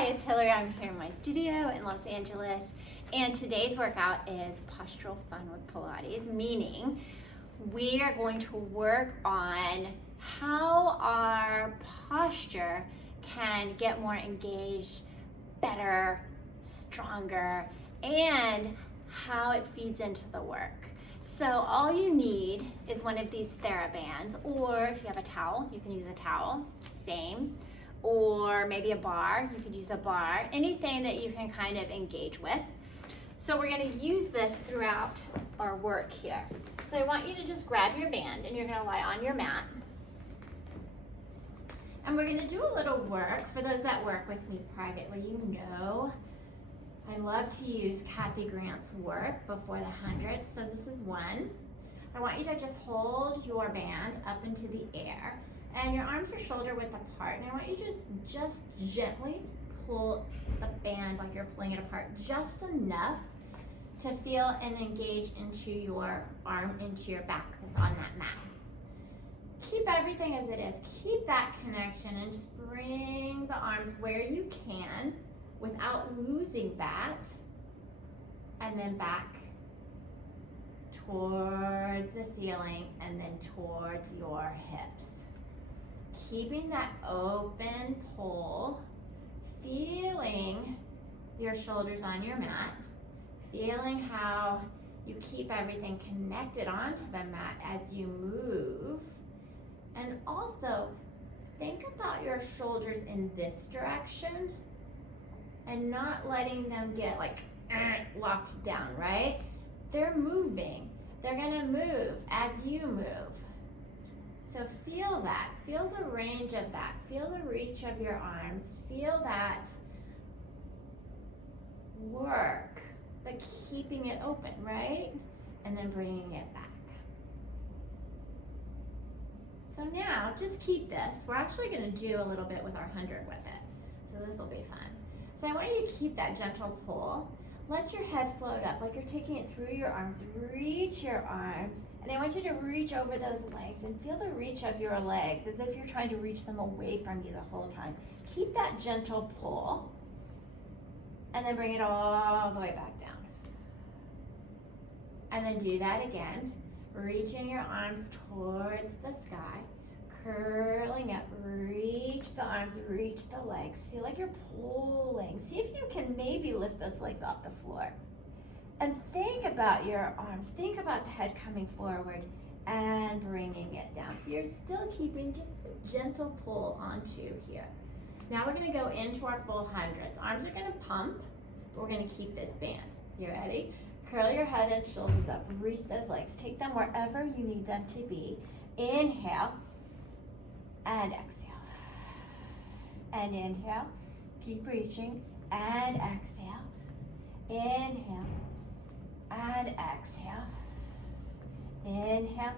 Hi, it's Hillary. I'm here in my studio in Los Angeles, and today's workout is postural fun with Pilates, meaning we are going to work on how our posture can get more engaged, better, stronger, and how it feeds into the work. So all you need is one of these TheraBands, or if you have a towel, you can use a towel, same. Or maybe a bar, you could use a bar, anything that you can kind of engage with. So we're gonna use this throughout our work here. So I want you to just grab your band and you're gonna lie on your mat. And we're gonna do a little work. For those that work with me privately, you know I love to use Kathy Grant's work before the 100. So this is one. I want you to just hold your band up into the air. And your arms are shoulder width apart. And I want you to just gently pull the band like you're pulling it apart, just enough to feel and engage into your arm, into your back that's on that mat. Keep everything as it is. Keep that connection and just bring the arms where you can without losing that. And then back towards the ceiling and then towards your hips. Keeping that open pull, feeling your shoulders on your mat, feeling how you keep everything connected onto the mat as you move. And also, think about your shoulders in this direction and not letting them get like locked down, right? They're moving. They're gonna move as you move. So feel that, feel the range of that, feel the reach of your arms, feel that work, but keeping it open, right? And then bringing it back. So now, just keep this. We're actually gonna do a little bit with our 100 with it. So this will be fun. So I want you to keep that gentle pull. Let your head float up like you're taking it through your arms. Reach your arms. And I want you to reach over those legs and feel the reach of your legs as if you're trying to reach them away from you the whole time. Keep that gentle pull and then bring it all the way back down. And then do that again. Reaching your arms towards the sky, curling up, reach the arms, reach the legs. Feel like you're pulling. See if you can maybe lift those legs off the floor. And think about your arms. Think about the head coming forward and bringing it down. So you're still keeping just a gentle pull onto here. Now we're gonna go into our full hundreds. Arms are gonna pump, but we're gonna keep this band. You ready? Curl your head and shoulders up. Reach those legs. Take them wherever you need them to be. Inhale and exhale. And inhale. Keep reaching and exhale. Inhale. And exhale. Inhale.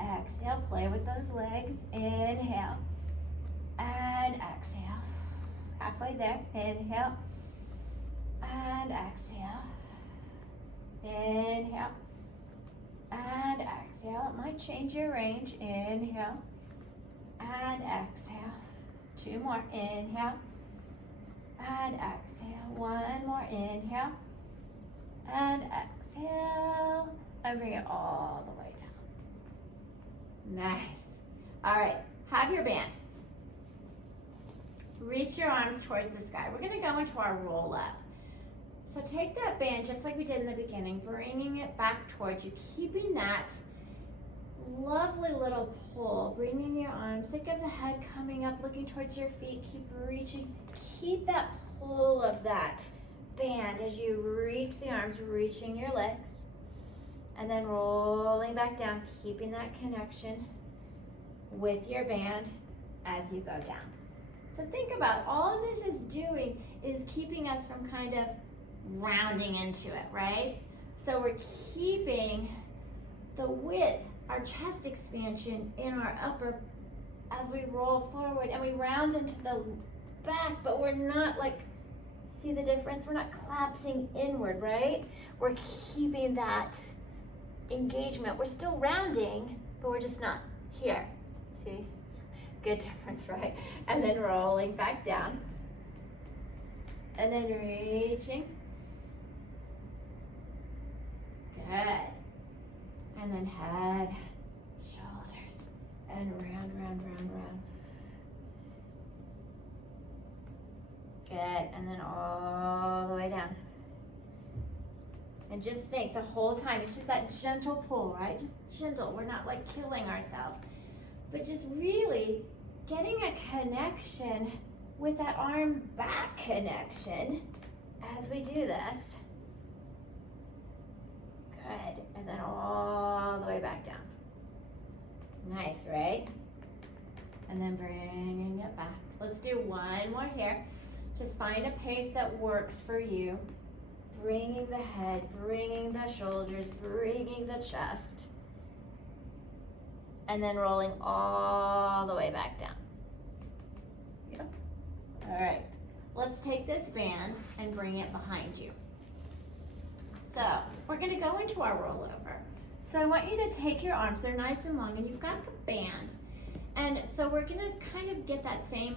Exhale. Play with those legs. Inhale. And exhale. Halfway there. Inhale. And exhale. Inhale. And exhale. It might change your range. Inhale. And exhale. Two more. Inhale. And exhale. One more. Inhale. And exhale, and bring it all the way down. Nice. All right, have your band. Reach your arms towards the sky. We're gonna go into our roll up. So take that band just like we did in the beginning, bringing it back towards you, keeping that lovely little pull, bringing your arms, think of the head coming up, looking towards your feet, keep reaching, keep that pull of that band as you reach the arms, reaching your legs, and then rolling back down, keeping that connection with your band as you go down. So think about all this is doing is keeping us from kind of rounding into it, right? So we're keeping the width, our chest expansion in our upper as we roll forward, and we round into the back, but we're not like, see the difference? We're not collapsing inward, right? We're keeping that engagement. We're still rounding, but we're just not here. See? Good difference, right? And then rolling back down. And then reaching. Good. And then head, shoulders, and round, round, round, round. Good. And then all the way down. And just think the whole time, it's just that gentle pull, right? Just gentle. We're not like killing ourselves, but just really getting a connection with that arm back connection as we do this. Good. And then all the way back down. Nice, right? And then bringing it back. Let's do one more here. Just find a pace that works for you. Bringing the head, bringing the shoulders, bringing the chest. And then rolling all the way back down. Yep. All right. Let's take this band and bring it behind you. So we're going to go into our rollover. So I want you to take your arms, they're nice and long, and you've got the band. And so we're going to kind of get that same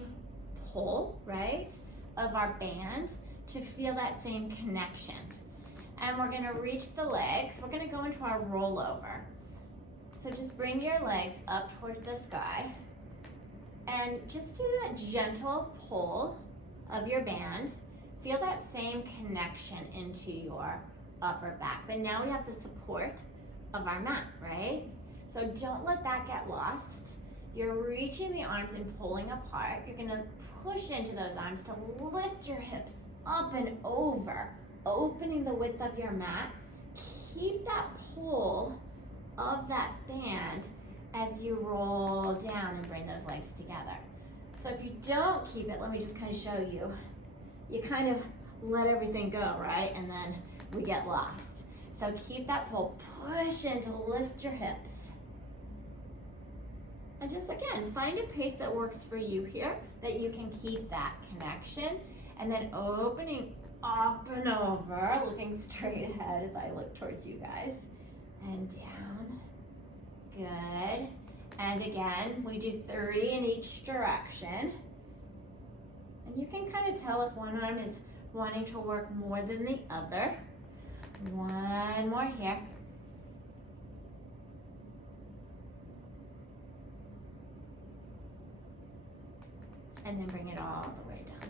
pull, right, of our band to feel that same connection. And we're going to reach the legs. We're going to go into our rollover. So just bring your legs up towards the sky and just do that gentle pull of your band. Feel that same connection into your upper back. But now we have the support of our mat, right? So don't let that get lost. You're reaching the arms and pulling apart. You're going to push into those arms to lift your hips up and over, opening the width of your mat. Keep that pull of that band as you roll down and bring those legs together. So if you don't keep it, let me just kind of show you. You kind of let everything go, right? And then we get lost. So keep that pull, push in to lift your hips. And just again, find a pace that works for you here, that you can keep that connection. And then opening up and over, looking straight ahead as I look towards you guys. And down. Good. And again, we do 3 in each direction. And you can kind of tell if one arm is wanting to work more than the other. One more here. And then bring it all the way down.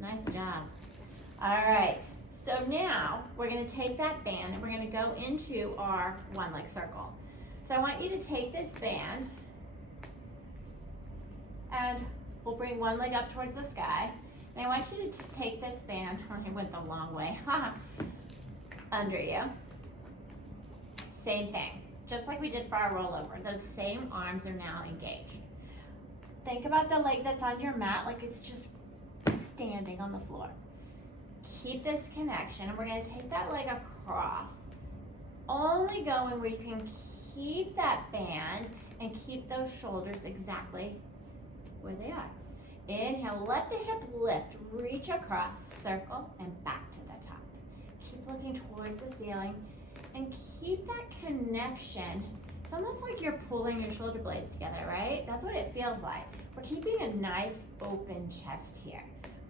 Nice job. All right, so now we're going to take that band and we're going to go into our one leg circle. So I want you to take this band and we'll bring one leg up towards the sky. And I want you to just take this band, I went the long way, under you. Same thing, just like we did for our rollover. Those same arms are now engaged. Think about the leg that's on your mat like it's just standing on the floor. Keep this connection, and we're going to take that leg across, only going where you can keep that band and keep those shoulders exactly where they are. Inhale, let the hip lift, reach across, circle, and back to the top. Keep looking towards the ceiling and keep that connection. It's almost like you're pulling your shoulder blades together, right? That's what it feels like. We're keeping a nice open chest here.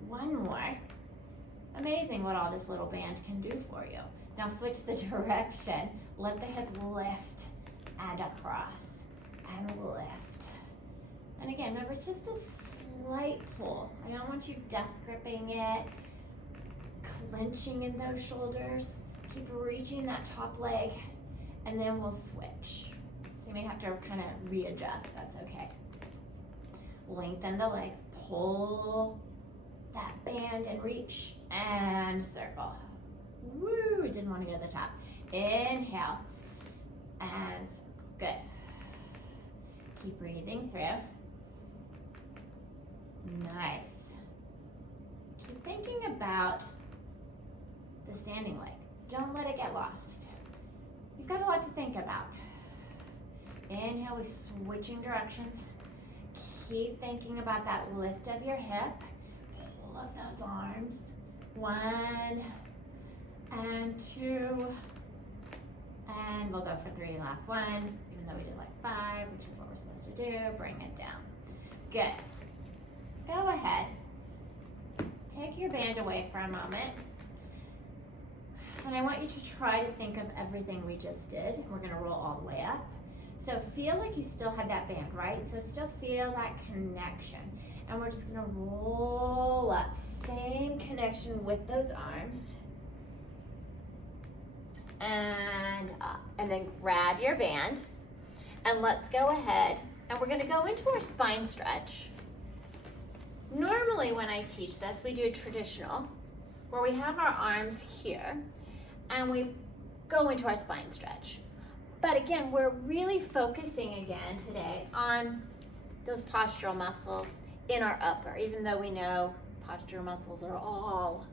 One more. Amazing what all this little band can do for you. Now switch the direction. Let the hip lift and across and lift. And again, remember, it's just a slight pull. I don't want you death gripping it, clenching in those shoulders. Keep reaching that top leg, and then we'll switch. So you may have to kind of readjust, that's okay. Lengthen the legs, pull that band and reach and circle. Woo, didn't want to go to the top. Inhale and circle, good. Keep breathing through. Nice. Keep thinking about the standing leg. Don't let it get lost. You've got a lot to think about. Inhale, we're switching directions. Keep thinking about that lift of your hip. Pull of those arms. 1 and 2. And we'll go for 3, last one, even though we did like 5, which is what we're supposed to do. Bring it down. Good. Go ahead. Take take your band away for a moment. And I want you to try to think of everything we just did. We're gonna roll all the way up. So feel like you still had that band, right? So still feel that connection. And we're just gonna roll up. Same connection with those arms. And up. And then grab your band. And let's go ahead. And we're gonna go into our spine stretch. Normally when I teach this, we do a traditional, where we have our arms here, and we go into our spine stretch. But again, we're really focusing again today on those postural muscles in our upper, even though we know postural muscles are all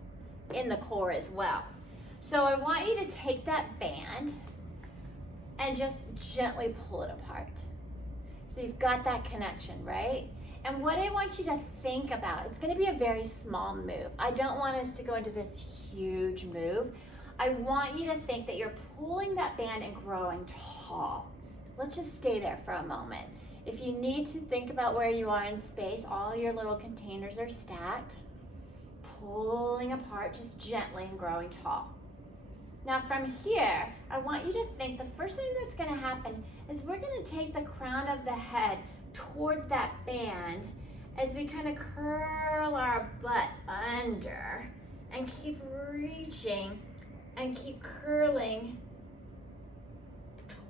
in the core as well. So I want you to take that band and just gently pull it apart. So you've got that connection, right? And what I want you to think about, it's gonna be a very small move. I don't want us to go into this huge move. I want you to think that you're pulling that band and growing tall. Let's just stay there for a moment. If you need to think about where you are in space, all your little containers are stacked, pulling apart just gently and growing tall. Now from here, I want you to think the first thing that's gonna happen is we're gonna take the crown of the head towards that band as we kind of curl our butt under and keep reaching and keep curling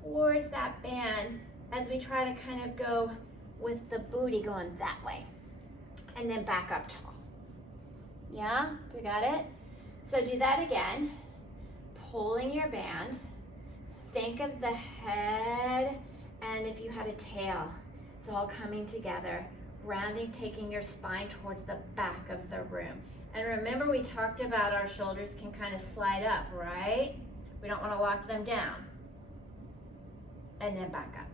towards that band as we try to kind of go with the booty going that way and then back up tall. Yeah, we got it? So do that again, pulling your band. Think of the head, and if you had a tail, it's all coming together, rounding, taking your spine towards the back of the room. And remember, we talked about our shoulders can kind of slide up, right? We don't want to lock them down. And then back up.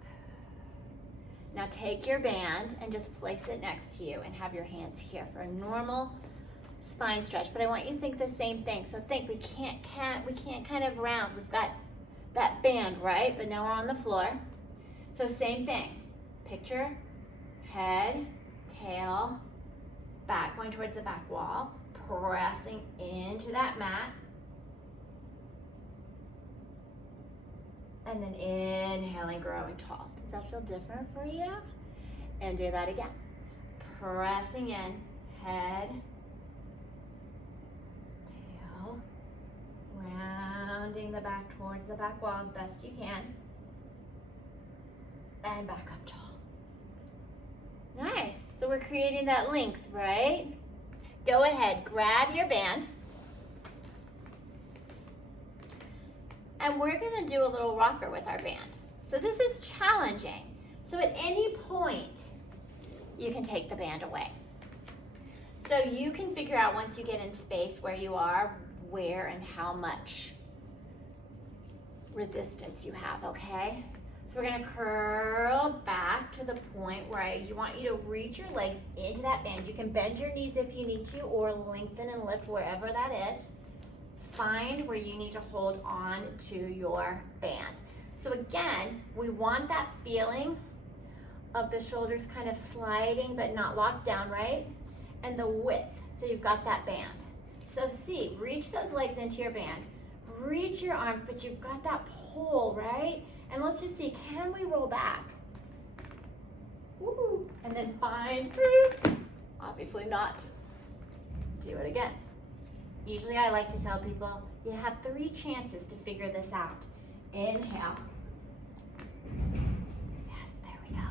Now take your band and just place it next to you and have your hands here for a normal spine stretch. But I want you to think the same thing. So think we can't kind of round. We've got that band, right? But now we're on the floor. So same thing. Picture head, tail, back, going towards the back wall, pressing into that mat. And then inhaling, growing tall. Does that feel different for you? And do that again. Pressing in, head, tail, rounding the back towards the back wall as best you can. And back up tall. Nice. So we're creating that length, right? Go ahead, grab your band. And we're gonna do a little rocker with our band. So this is challenging. So at any point, you can take the band away. So you can figure out once you get in space where you are, where and how much resistance you have, okay? So we're gonna curl back to the point where I want you to reach your legs into that band. You can bend your knees if you need to, or lengthen and lift wherever that is. Find where you need to hold on to your band. So again, we want that feeling of the shoulders kind of sliding but not locked down, right? And the width, so you've got that band. So see, reach those legs into your band. Reach your arms, but you've got that pull, right? And let's just see, can we roll back? Woo! And then find, obviously not. Do it again. Usually I like to tell people, you have 3 chances to figure this out. Inhale. Yes, there we go.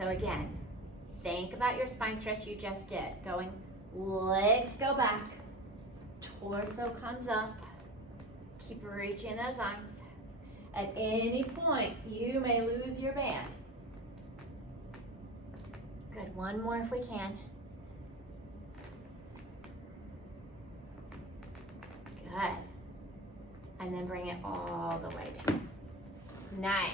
So again, think about your spine stretch you just did. Going, legs go back, torso comes up. Keep reaching those arms. At any point, you may lose your band. Good, one more if we can. Good. And then bring it all the way down. Nice.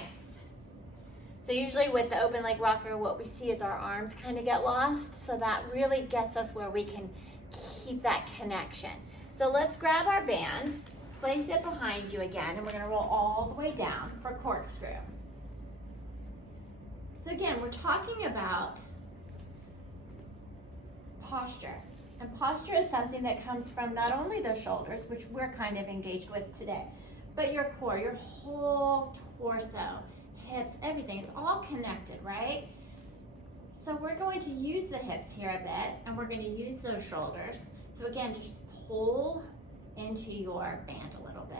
So usually with the open leg rocker, what we see is our arms kind of get lost. So that really gets us where we can keep that connection. So let's grab our band. Place it behind you again, and we're gonna roll all the way down for corkscrew. So again, we're talking about posture. And posture is something that comes from not only the shoulders, which we're kind of engaged with today, but your core, your whole torso, hips, everything. It's all connected, right? So we're going to use the hips here a bit, and we're going to use those shoulders. So again, just pull into your band a little bit.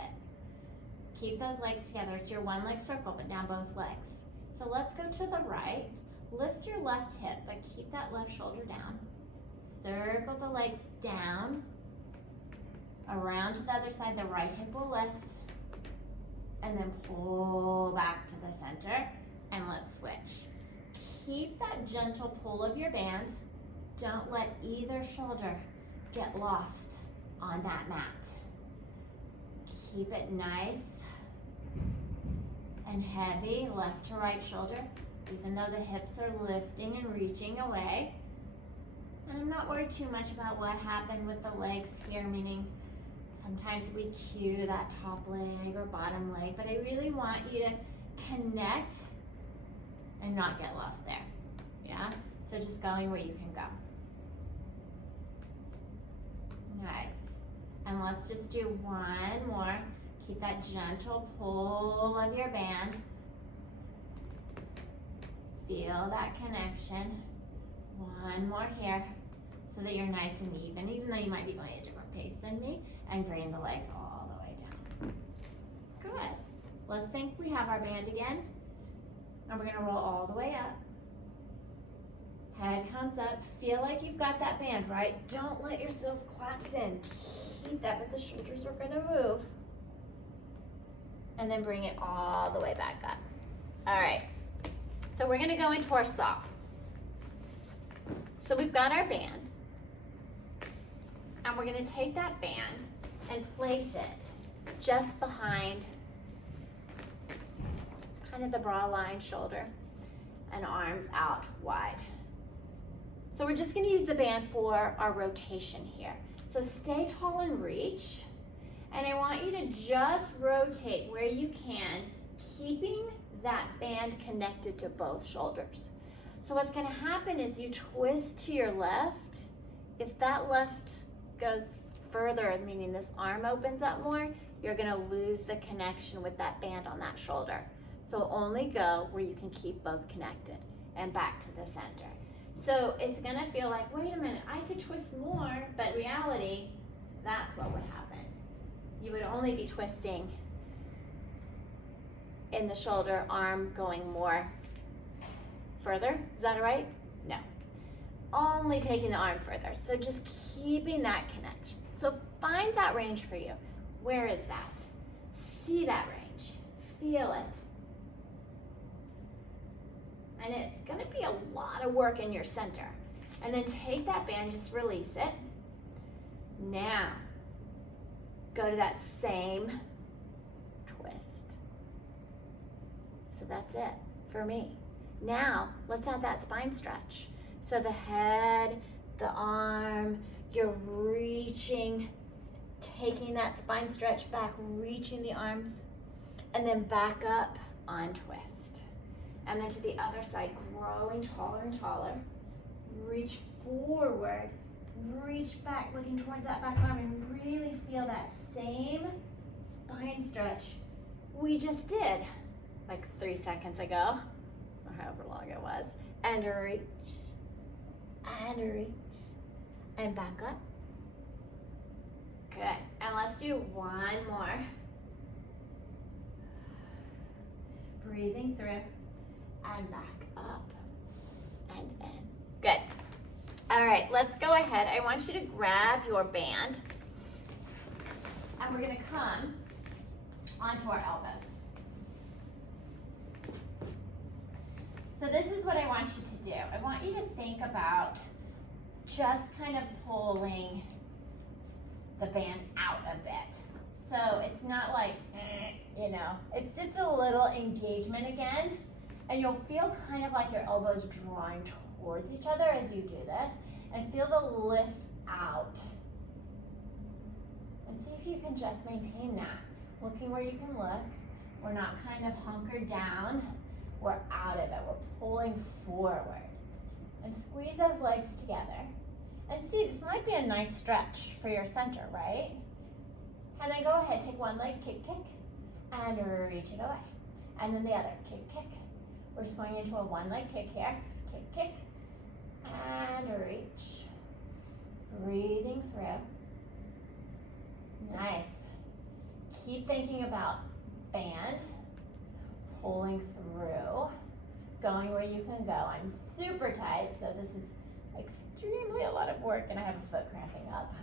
Keep those legs together. It's your one leg circle, but now both legs. So let's go to the right. Lift your left hip, but keep that left shoulder down. Circle the legs down. Around to the other side, the right hip will lift. And then pull back to the center, and let's switch. Keep that gentle pull of your band. Don't let either shoulder get lost on that mat. Keep it nice and heavy, left to right shoulder, even though the hips are lifting and reaching away. And I'm not worried too much about what happened with the legs here, meaning sometimes we cue that top leg or bottom leg, but I really want you to connect and not get lost there, yeah? So just going where you can go. Nice. And let's just do one more. Keep that gentle pull of your band. Feel that connection. One more here so that you're nice and even though you might be going at a different pace than me, and bring the legs all the way down. Good. Let's think we have our band again. And we're gonna roll all the way up. Head comes up. Feel like you've got that band, right? Don't let yourself collapse in. Keep that, but the shoulders are gonna move. And then bring it all the way back up. All right. So we're gonna go into our saw. So we've got our band. And we're gonna take that band and place it just behind kind of the bra line shoulder and arms out wide. So we're just gonna use the band for our rotation here. So stay tall and reach. And I want you to just rotate where you can, keeping that band connected to both shoulders. So what's gonna happen is you twist to your left. If that left goes further, meaning this arm opens up more, you're gonna lose the connection with that band on that shoulder. So only go where you can keep both connected and back to the center. So it's gonna feel like, wait a minute, I could twist more, but reality, that's what would happen. You would only be twisting in the shoulder, arm going more further. Is that right? No. Only taking the arm further. So just keeping that connection. So find that range for you. Where is that? See that range. Feel it. And it's gonna be a lot of work in your center. And then take that band, just release it. Now, go to that same twist. So that's it for me. Now, let's add that spine stretch. So the head, the arm, you're reaching, taking that spine stretch back, reaching the arms, and then back up on twist. And then to the other side, growing taller and taller. Reach forward, reach back, looking towards that back arm, and really feel that same spine stretch we just did like 3 seconds ago, or however long it was. And reach, and back up. Good, and let's do one more. Breathing through, and back up, and in. Good. All right, let's go ahead. I want you to grab your band, and we're gonna come onto our elbows. So this is what I want you to do. I want you to think about just kind of pulling the band out a bit. So it's not like, you know, it's just a little engagement again. And you'll feel kind of like your elbows drawing towards each other as you do this. And feel the lift out. And see if you can just maintain that. Looking where you can look. We're not kind of hunkered down. We're out of it. We're pulling forward. And squeeze those legs together. And see, this might be a nice stretch for your center, right? And then go ahead, take one leg, kick, kick, and reach it away. And then the other, kick, kick. We're just going into a one leg kick here, kick, kick, and reach. Breathing through. Nice. Keep thinking about band, pulling through, going where you can go. I'm super tight, so this is extremely a lot of work, and I have a foot cramping up.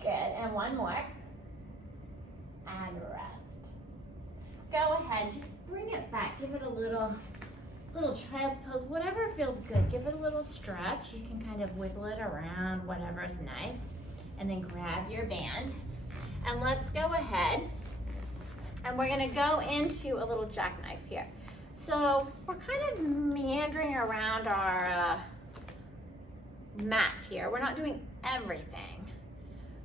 Good, and one more. And rest. Go ahead, just bring it back. Give it a little child's pose, whatever feels good. Give it a little stretch. You can kind of wiggle it around, whatever is nice. And then grab your band. And let's go ahead. And we're gonna go into a little jackknife here. So we're kind of meandering around our mat here. We're not doing everything,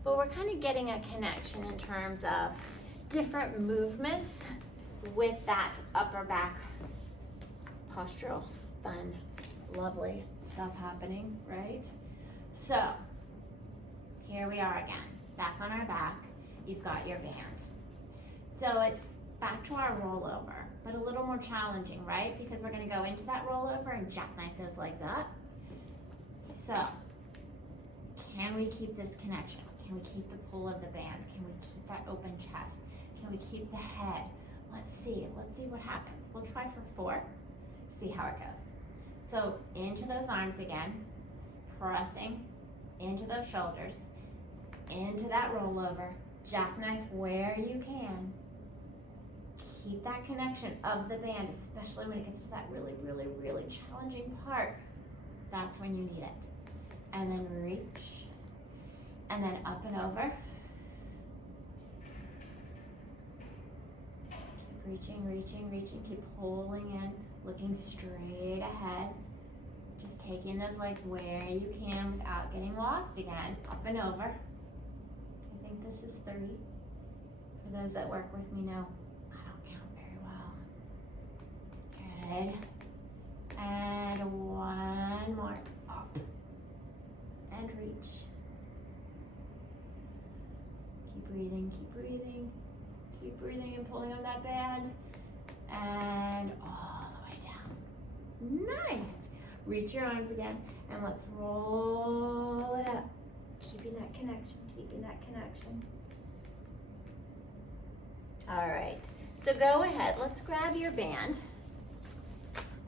but we're kind of getting a connection in terms of different movements with that upper back postural, fun, lovely stuff happening, right? So here we are again, back on our back. You've got your band. So it's back to our rollover, but a little more challenging, right? Because we're gonna go into that rollover and jackknife those legs up. So, can we keep this connection? Can we keep the pull of the band? Can we keep that open chest? Can we keep the head? Let's see what happens. We'll try for 4, see how it goes. So, into those arms again, pressing into those shoulders, into that rollover, jackknife where you can. Keep that connection of the band, especially when it gets to that really, really, really challenging part. That's when you need it. And then reach, and then up and over. Keep reaching, reaching, reaching. Keep pulling in, looking straight ahead. Just taking those legs where you can without getting lost again. Up and over. I think this is 3. For those that work with me know, I don't count very well. Good. And one more. Up. And reach. Keep breathing, keep breathing. Keep breathing and pulling on that band. And all the way down. Nice. Reach your arms again, and let's roll it up. Keeping that connection, keeping that connection. All right, so go ahead, let's grab your band.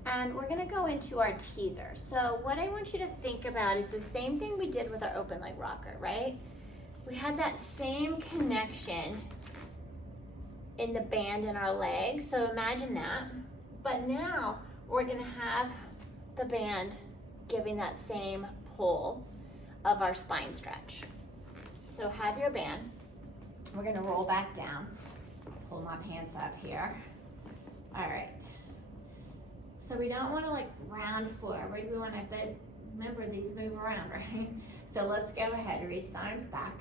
And we're gonna go into our teaser. So what I want you to think about is the same thing we did with our open leg rocker, right? We had that same connection in the band in our legs, so imagine that. But now we're gonna have the band giving that same pull of our spine stretch. So have your band. We're gonna roll back down. Pull my pants up here. All right. So we don't want to like round forward. We want to, remember these move around, right? So let's go ahead. Reach the arms back.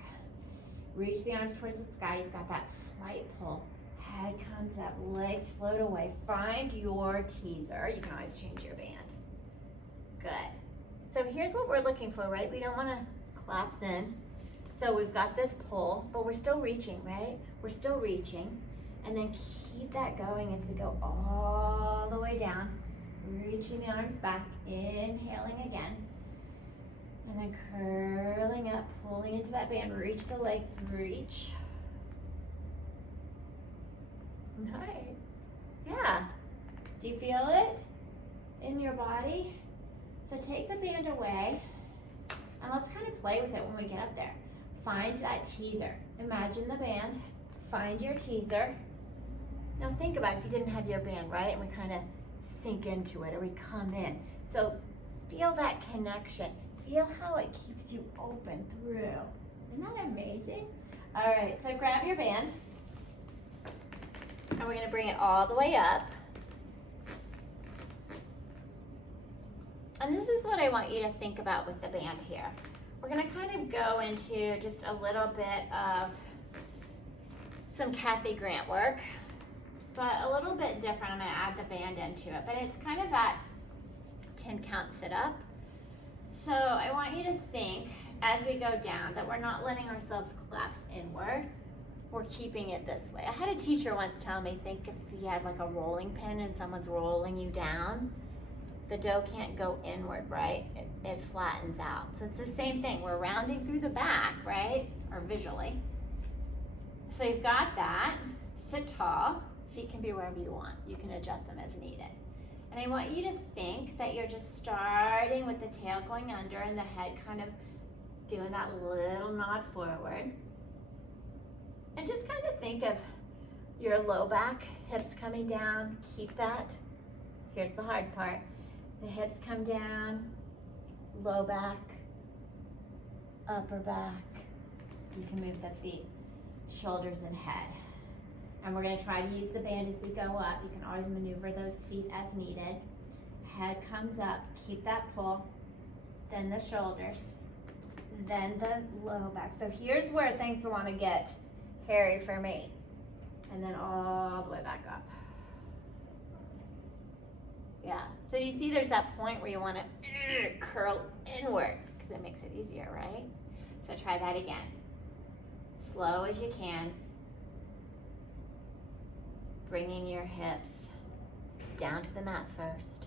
Reach the arms towards the sky. You've got that slight pull. Head comes up, legs float away. Find your teaser. You can always change your band. Good. So here's what we're looking for, right? We don't want to collapse in. So we've got this pull, but we're still reaching, right? We're still reaching. And then keep that going as we go all the way down. Reaching the arms back, inhaling again. And then curling up, pulling into that band. Reach the legs, reach. Nice. Yeah. Do you feel it in your body? So take the band away, and let's kind of play with it when we get up there. Find that teaser. Imagine the band. Find your teaser. Now think about if you didn't have your band, right? And we kind of sink into it, or we come in. So feel that connection. Feel how it keeps you open through. Isn't that amazing? All right, so grab your band. And we're gonna bring it all the way up. And this is what I want you to think about with the band here. We're gonna kind of go into just a little bit of some Kathy Grant work, but a little bit different. I'm gonna add the band into it, but it's kind of that 10 count sit up. So I want you to think as we go down that we're not letting ourselves collapse inward. We're keeping it this way. I had a teacher once tell me, think if you had like a rolling pin and someone's rolling you down, the dough can't go inward, right? It flattens out. So it's the same thing. We're rounding through the back, right? Or visually. So you've got that. Sit tall. Feet can be wherever you want. You can adjust them as needed. And I want you to think that you're just starting with the tail going under and the head kind of doing that little nod forward. And just kind of think of your low back, hips coming down. Keep that. Here's the hard part. The hips come down, low back, upper back. You can move the feet, shoulders and head. And we're gonna try to use the band as we go up. You can always maneuver those feet as needed. Head comes up, keep that pull, then the shoulders, then the low back. So here's where things wanna get hairy for me. And then all the way back up. Yeah, so you see there's that point where you want to curl inward because it makes it easier, right? So try that again. Slow as you can. Bringing your hips down to the mat first.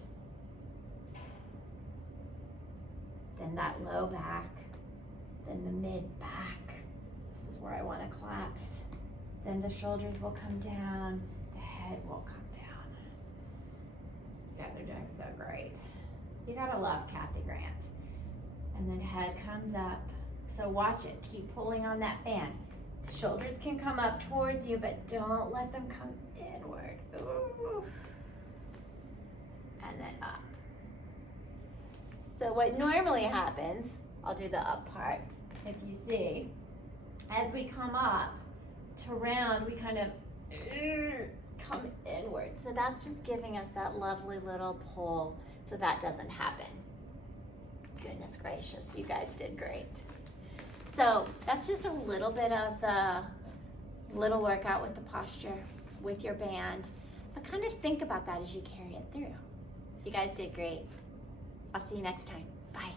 Then that low back. Then the mid back. This is where I want to collapse. Then the shoulders will come down. The head will come down. You guys are doing so great. You gotta love Kathy Grant. And then head comes up. So watch it. Keep pulling on that band. Shoulders can come up towards you, but don't let them come inward. Ooh. And then up. So what normally happens, I'll do the up part. If you see, as we come up to round, we kind of come inward. So that's just giving us that lovely little pull so that doesn't happen. Goodness gracious, you guys did great. So that's just a little bit of the little workout with the posture, with your band. But kind of think about that as you carry it through. You guys did great. I'll see you next time. Bye.